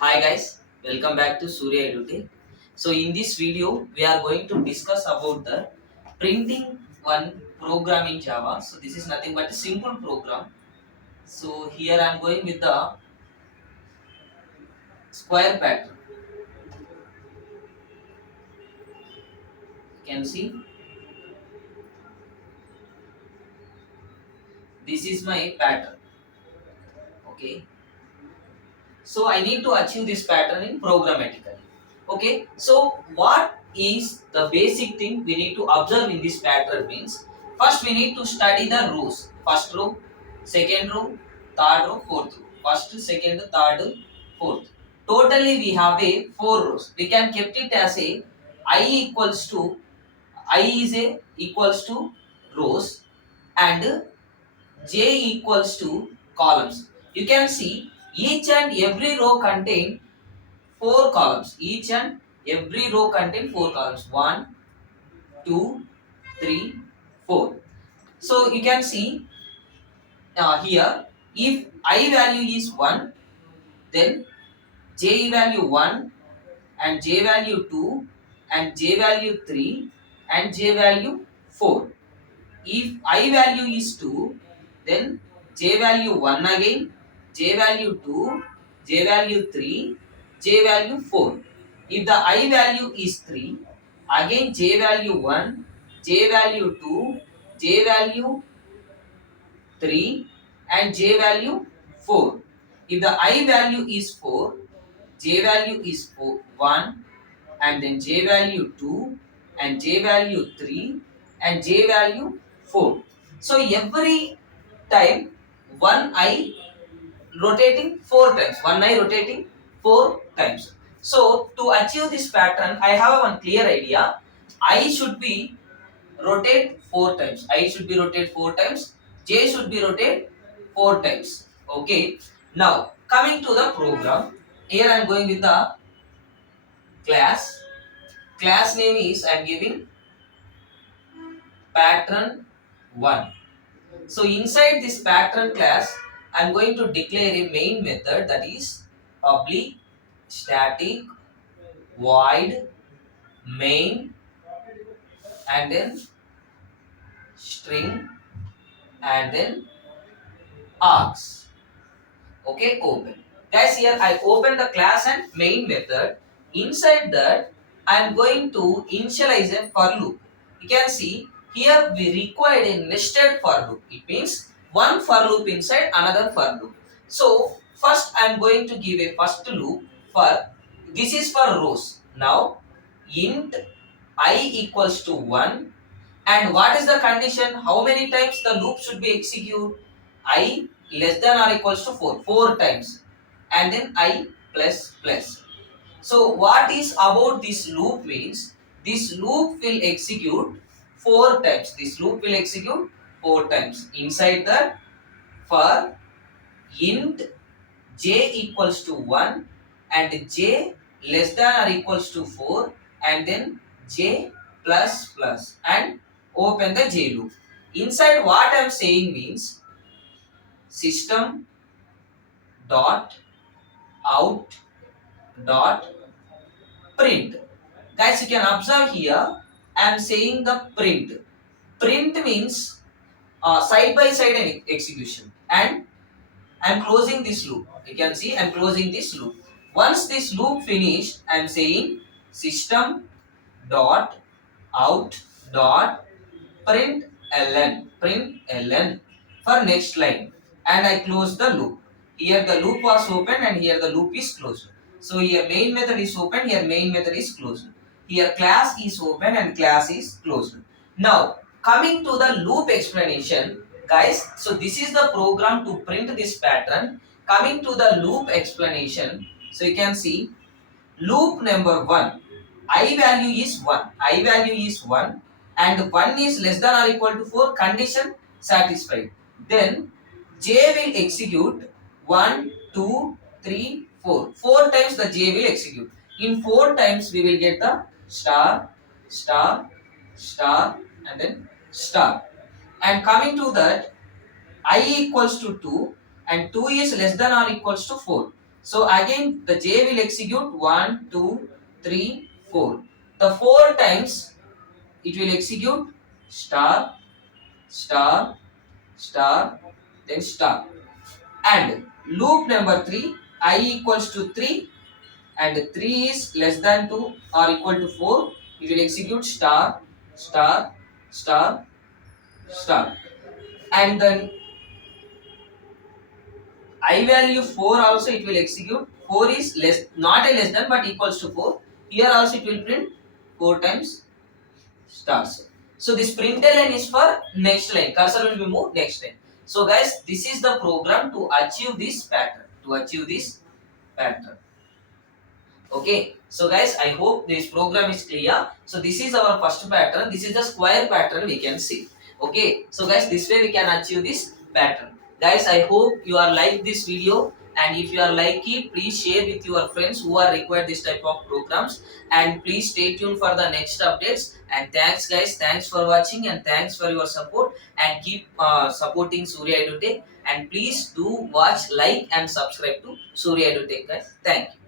Hi guys, welcome back to Surya Eduty. So in this video, we are going to discuss about the printing one program in Java. So this is nothing but a simple program. So here I am going with the square pattern. You can see this is my pattern. Okay. So I need to achieve this pattern in programmatically. Okay. So what is the basic thing we need to observe in this pattern means first we need to study the rows. First row, second row, third row, fourth row. First, second, third, fourth. Totally we have a four rows. We can kept it as a I equals to I is a equals to rows and J equals to columns. You can see each and every row contain four columns. Each and every row contain four columns. 1, 2, 3, 4. So you can see here if I value is 1, then J value 1 and J value 2 and J value 3 and J value 4. If I value is 2, then J value 1 again, J value 2, J value 3, J value 4. If the I value is 3, again J value 1, J value 2, J value 3 and J value 4. If the I value is 4, J value is 1 and then J value 2 and J value 3 and J value 4. So every time one I rotating 4 times, one I rotating 4 times. So to achieve this pattern, I have one clear idea. I should be rotate 4 times. I should be rotate 4 times. J should be rotate 4 times. Okay. Now coming to the program. Here I am going with the class. Class name is I am giving Pattern-1. So inside this pattern class, I am going to declare a main method that is public static void main and then string and then args. Okay, open. Guys, here I open the class and main method. Inside that, I am going to initialize a for loop. You can see here we required a nested for loop. It means one for loop inside another for loop. So first I am going to give a first loop for this is for rows. Now int I equals to 1 and what is the condition? How many times the loop should be executed? I less than or equals to 4. 4 times. And then I plus plus. So what is about this loop means this loop will execute 4 times. This loop will execute 4 times. Inside that for int j equals to 1 and j less than or equals to 4 and then j plus plus and open the j loop. Inside what I am saying means system dot out dot print. Guys, you can observe here I am saying the print. Print means side by side execution and I am closing this loop. You can see I am closing this loop. Once this loop finished, I am saying system dot out dot print ln for next line and I close the loop. Here the loop was open and here the loop is closed. So here main method is open, here main method is closed. Here class is open and class is closed. Now coming to the loop explanation, guys, so this is the program to print this pattern. Coming to the loop explanation, so you can see loop number 1, I value is 1, I value is 1 and 1 is less than or equal to 4, condition satisfied. Then j will execute 1, 2, 3, 4. 4 times the j will execute. In 4 times we will get the star, star, star and then star. And coming to that I equals to 2 and 2 is less than or equals to 4. So again the j will execute 1, 2, 3, 4. The 4 times it will execute star, star, star, then star. And loop number 3, I equals to 3 and 3 is less than 2 or equal to 4, it will execute star, star, star, star. And then I value 4 also it will execute. 4 is less, not a less than but equals to 4. Here also it will print 4 times stars. So this println is for next line. Cursor will be moved next line. So guys, this is the program to achieve this pattern. To achieve this pattern. Okay. So guys, I hope this program is clear. So this is our first pattern. This is the square pattern we can see. Okay. So guys, this way we can achieve this pattern. Guys, I hope you are like this video, and if you are like it, please share with your friends who are required this type of programs, and please stay tuned for the next updates. And thanks guys, thanks for watching and thanks for your support, and keep supporting Surya EduTech, and please do watch, like and subscribe to Surya EduTech guys. Thank you.